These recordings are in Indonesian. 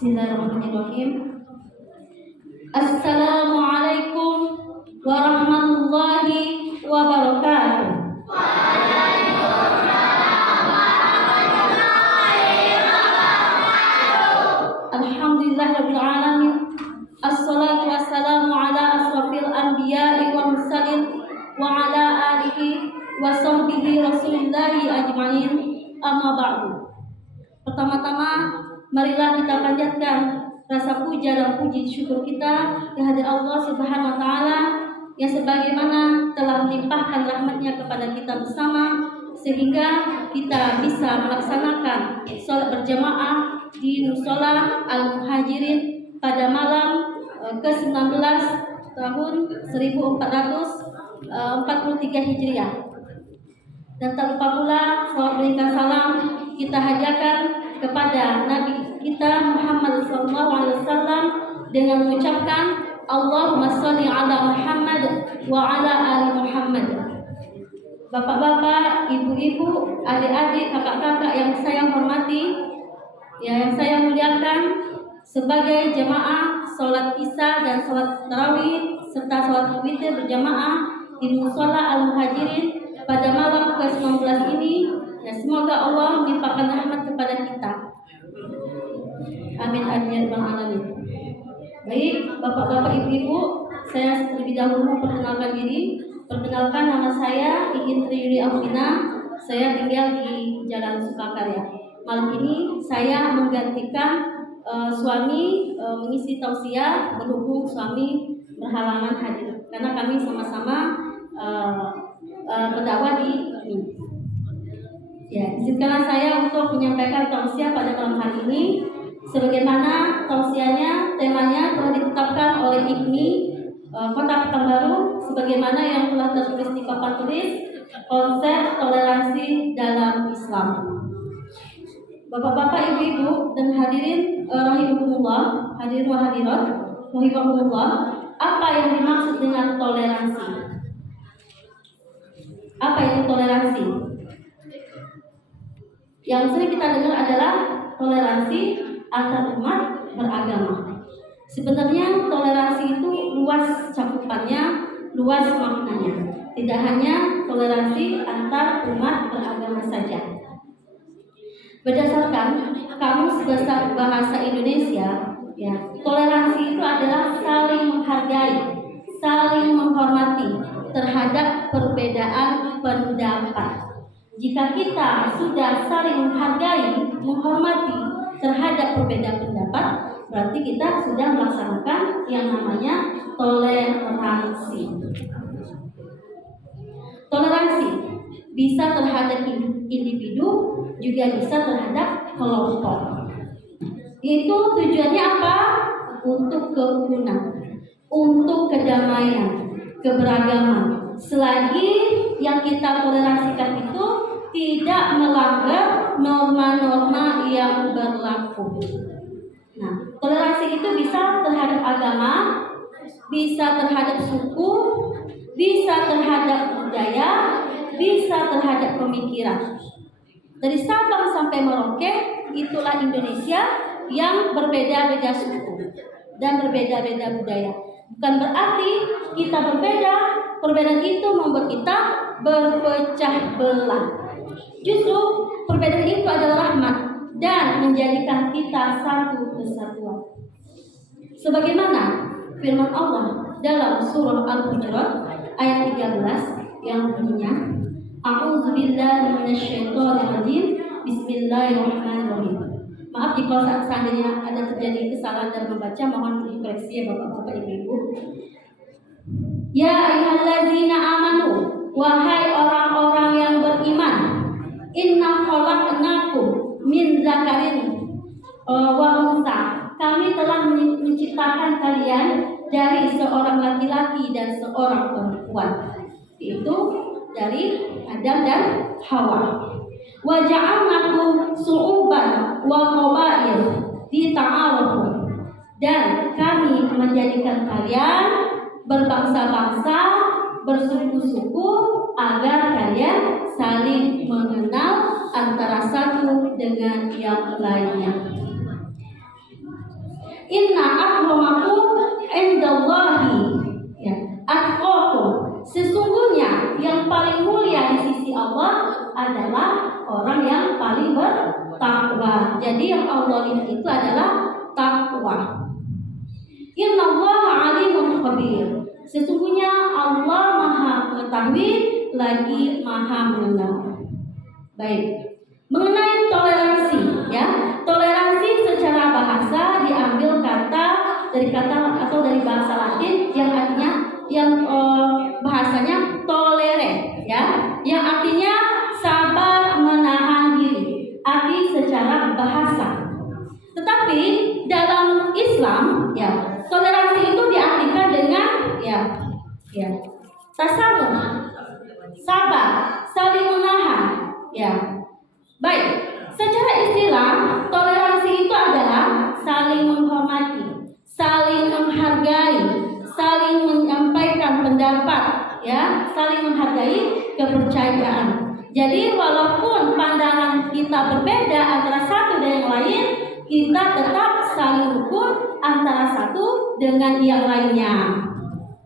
Bismillahirrahmanirrahim. Assalamualaikum warahmatullahi wabarakatuh. Alhamdulillahirabbil alamin. Assalatu wassalamu ala asrofil anbiya'i wal mursalin wa ala alihi wa sahbihi rasulillahi ajma'in. Amma ba'du. Pertama-tama marilah kita panjatkan rasa puja dan puji syukur kita kehadirat Allah Subhanahu wa taala yang sebagaimana telah melimpahkan rahmat-Nya kepada kita bersama sehingga kita bisa melaksanakan salat berjamaah di Mushola Al-Muhajirin pada malam ke-19 tahun 1443 Hijriah. Dan tak lupa pula salawat berikan salam kita hadiahkan kepada Nabi kita Muhammad SAW dengan mengucapkan Allahumma sholli ala Muhammad wa ala ali Muhammad. Bapak-bapak, ibu-ibu, adik-adik, kakak-kakak yang saya hormati, yang saya muliakan, sebagai jemaah sholat Isya dan sholat tarawih serta sholat witir berjamaah di Mushola Al-Muhajirin pada malam ke-19 ini, ya semoga Allah melimpahkan rahmat kepada kita. Amin amin ya rabbal alamin. Baik, bapak-bapak, ibu-ibu, saya terlebih dahulu memperkenalkan diri. Perkenalkan, nama saya Iin Triyudi Alvina. Saya tinggal di Jalan Sukakarya. Malam ini saya menggantikan suami mengisi tausiah berhubung suami berhalangan hadir karena kami sama-sama berdakwah di ini. Ya, izinkanlah saya untuk menyampaikan tausiah pada malam hari ini. Sebagaimana tausiahnya, temanya telah ditetapkan oleh IPMI Kota Pekanbaru sebagaimana yang telah tertulis di papan tulis konsep toleransi dalam Islam. Bapak-bapak, ibu-ibu, dan hadirin rahimakumullah, hadirin wa hadirat rahimakumullah, apa yang dimaksud dengan toleransi? Apa itu toleransi? Yang sering kita dengar adalah toleransi antar umat beragama. Sebenarnya toleransi itu luas cakupannya, luas maknanya. Tidak hanya toleransi antar umat beragama saja. Berdasarkan Kamus Besar Bahasa Indonesia, ya, toleransi itu adalah saling menghargai, saling menghormati terhadap perbedaan pendapat. Jika kita sudah saling menghargai, menghormati terhadap perbedaan pendapat, berarti kita sudah melaksanakan yang namanya toleransi. Toleransi bisa terhadap individu, juga bisa terhadap kelompok. Itu tujuannya apa? Untuk kerukunan, untuk kedamaian, keberagaman. Selagi yang kita toleransikan itu tidak melanggar norma-norma yang berlaku. Nah, toleransi itu bisa terhadap agama, bisa terhadap suku, bisa terhadap budaya, bisa terhadap pemikiran. Dari Sabang sampai Merauke, itulah Indonesia yang berbeda-beda suku dan berbeda-beda budaya. Bukan berarti kita berbeda, perbedaan itu membuat kita berpecah belah. Justru perbedaan itu adalah rahmat dan menjadikan kita satu kesatuan. Sebagaimana firman Allah dalam surah Al-Hujurat ayat 13 yang bunyinya, A'udzubillahi minasyaitonirrajim. Bismillahirrahmanirrahim. Maaf jika seandainya ada terjadi kesalahan dalam membaca, mohon dikoreksi ya bapak-bapak, ibu-ibu. Ya ayyuhallazina amanu, wahai orang-orang yang beriman, inna khalaqnakum min dzakarin wa unsa. Kami telah menciptakan kalian dari seorang laki-laki dan seorang perempuan, yaitu dari Adam dan Hawa. Wa ja'alnakum su'uban wa qabail lita'arafu. Dan kami menjadikan kalian berbangsa-bangsa, bersuku-suku agar kalian saling mengenal antara satu dengan yang lainnya. Inna akramakum indallahi ya atqakum. Sesungguhnya yang paling mulia di sisi Allah adalah orang yang paling bertakwa. Jadi yang Allah lihat itu adalah takwa. Innallaha alimun khabir. Sesungguhnya Allah Maha mengetahui lagi Maha mengenal. Baik. Mengenai toleransi ya. Toleransi secara bahasa diambil dari kata atau dari bahasa Latin yang artinya bahasanya tolere ya. Yang artinya sabar menahan diri. Arti secara bahasa. Tetapi dalam Islam ya, toleransi itu diartikan dengan ya tasamuh, sabar, saling menahan ya. Baik, secara istilah toleransi itu adalah saling menghormati, saling menghargai, saling menyampaikan pendapat ya, saling menghargai kepercayaan. Jadi walaupun pandangan kita berbeda antara satu dan yang lain, kita tetap saling rukun antara satu dengan yang lainnya.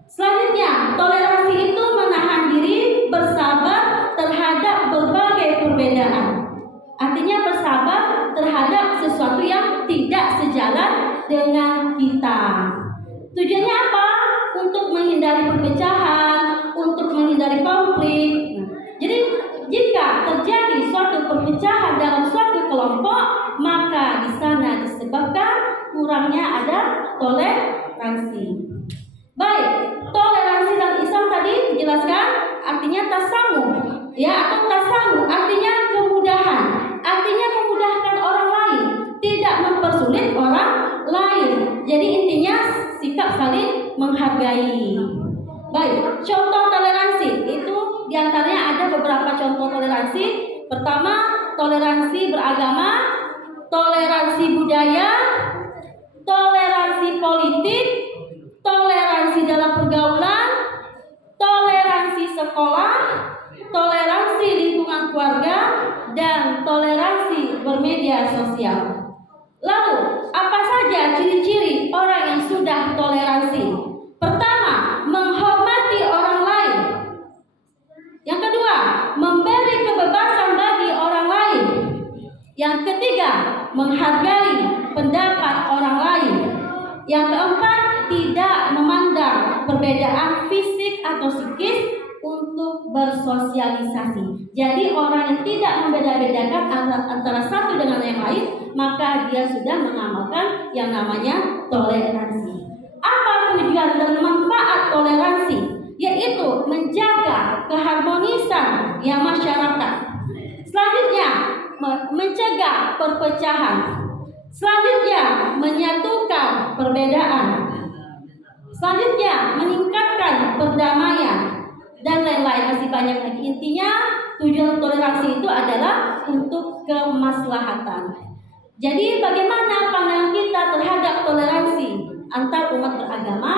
Selanjutnya, toleransi itu menahan diri, bersabar terhadap berbagai perbedaan. Artinya bersabar terhadap sesuatu yang tidak sejalan dengan kita. Tujuannya apa? Untuk menghindari perpecahan, untuk menghindari konflik. Jadi jika terjadi suatu perpecahan dalam suatu kelompok, maka di sana disebabkan kurangnya ada toleransi. Baik, toleransi dalam Islam tadi dijelaskan artinya tasamuh, ya atau tasamuh artinya kemudahan, artinya memudahkan orang lain, tidak mempersulit orang lain. Jadi intinya sikap saling menghargai. Baik, contoh toleransi itu diantaranya ada beberapa contoh toleransi. Pertama, toleransi beragama, toleransi budaya, toleransi politik, toleransi dalam pergaulan, toleransi sekolah, toleransi lingkungan keluarga, dan toleransi bermedia sosial. Lalu, apa saja ciri-ciri orang yang sudah toleransi? Pertama, menghormati orang lain. Yang kedua, memberi kebebasan bagi orang lain. Yang ketiga, menghargai pendapat orang lain. Yang keempat, tidak memandang perbedaan fisik atau psikis untuk bersosialisasi. Jadi orang yang tidak membeda-bedakan antara satu dengan yang lain, maka dia sudah mengamalkan yang namanya toleransi. Apa tujuan dan manfaat toleransi? Yaitu menjaga keharmonisan yang masyarakat. Selanjutnya, mencegah perpecahan. Selanjutnya, menyatukan perbedaan. Selanjutnya, meningkatkan perdamaian dan lain-lain, masih banyak lagi. Intinya, tujuan toleransi itu adalah untuk kemaslahatan. Jadi, bagaimana pandangan kita terhadap toleransi antar umat beragama?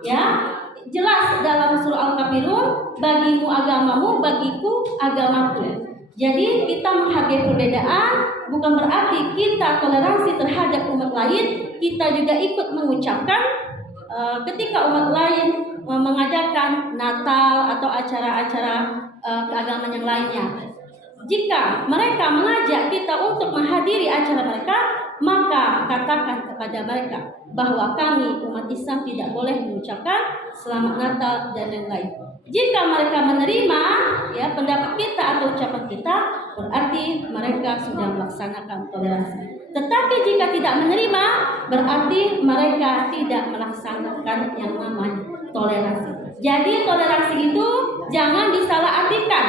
Ya, jelas dalam surah Al-Kafirun, bagimu agamamu, bagiku agamaku. Jadi kita menghargai perbedaan bukan berarti kita toleransi terhadap umat lain. Kita juga ikut mengucapkan ketika umat lain mengadakan Natal atau acara-acara keagamaan yang lainnya. Jika mereka mengajak kita untuk menghadiri acara mereka, maka katakan kepada mereka bahwa kami umat Islam tidak boleh mengucapkan Selamat Natal dan lain-lain. Jika mereka menerima ya pendapat kita atau ucapan kita, berarti mereka sudah melaksanakan toleransi. Tetapi jika tidak menerima, berarti mereka tidak melaksanakan yang namanya toleransi. Jadi toleransi itu jangan disalahartikan.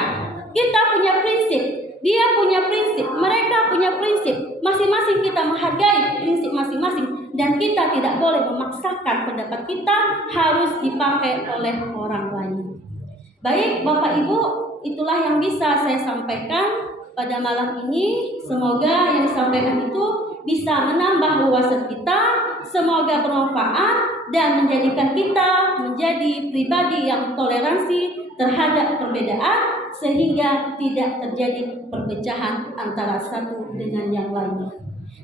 Kita punya prinsip, dia punya prinsip, mereka punya prinsip. Masing-masing kita menghargai prinsip masing-masing, dan kita tidak boleh memaksakan pendapat kita harus dipakai oleh orang lain. Baik, Bapak Ibu, itulah yang bisa saya sampaikan pada malam ini. Semoga yang disampaikan itu bisa menambah wawasan kita, semoga bermanfaat dan menjadikan kita menjadi pribadi yang toleransi terhadap perbedaan, sehingga tidak terjadi perpecahan antara satu dengan yang lainnya.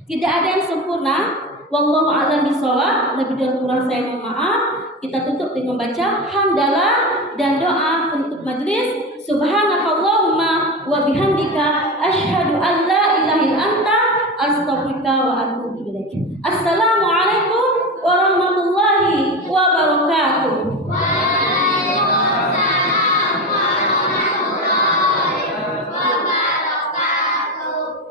Tidak ada yang sempurna, Wallahu a'lam bishawab. Lebih dan kurang saya mohon maaf. Kita tutup dengan baca hamdalah dan doa penutup majlis. Subhanakallahumma wa bihamdika asyhadu an la ilaha illa anta astaghfiruka wa atubu ilaik. Assalamualaikum